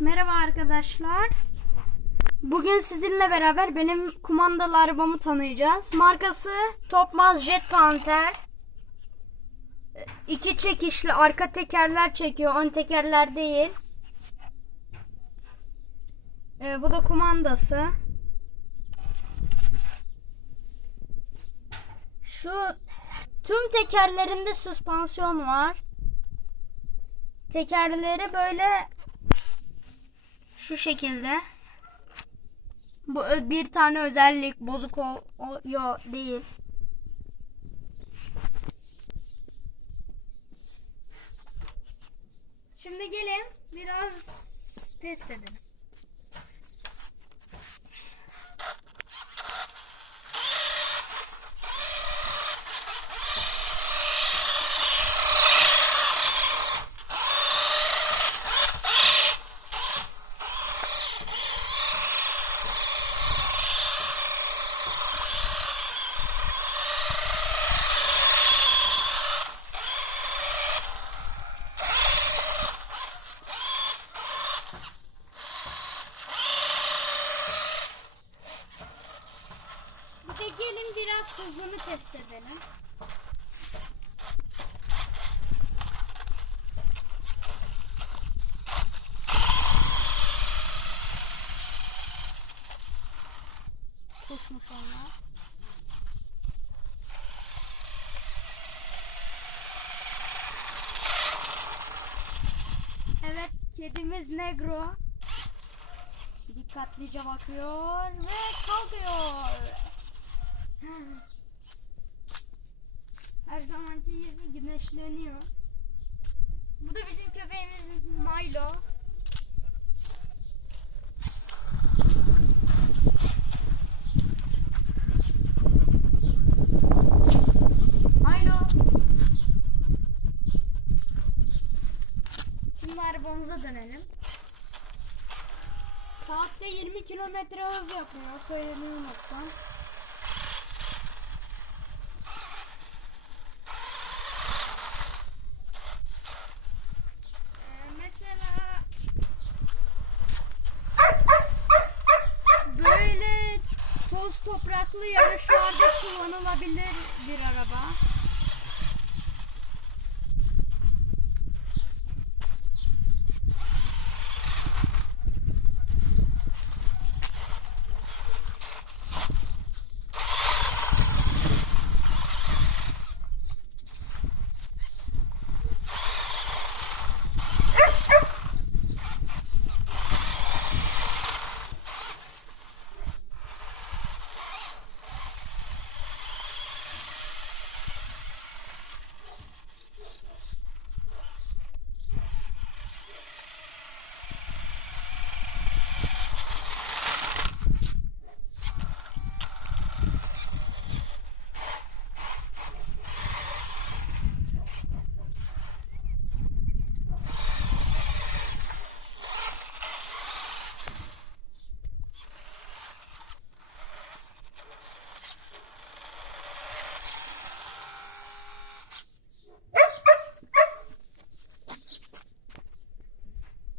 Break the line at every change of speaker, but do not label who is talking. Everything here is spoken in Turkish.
Merhaba arkadaşlar. Bugün sizinle beraber benim kumandalı arabamı tanıyacağız. Markası Topmaz Jet Panther. İki çekişli arka tekerler çekiyor. Ön tekerler değil. Ee, bu da kumandası. Şu tüm tekerlerinde süspansiyon var. Tekerleri böyle şu şekilde. Bu bir tane özellik bozuk o, o yo değil. Şimdi gelin biraz test edelim. Biraz hızını test edelim. Kuşmuş onlar. Evet, kedimiz Negro. Dikkatlice bakıyor ve kalkıyor. Her zamanki gibi güneşleniyor. Bu da bizim köpeğimiz Milo. Milo. Şimdi arabamıza dönelim. Saatte 20 kilometre hız yapıyor. Söylemeyi unuttum. Ee, mesela böyle topraklı yarışlarda kullanılabilir bir araba.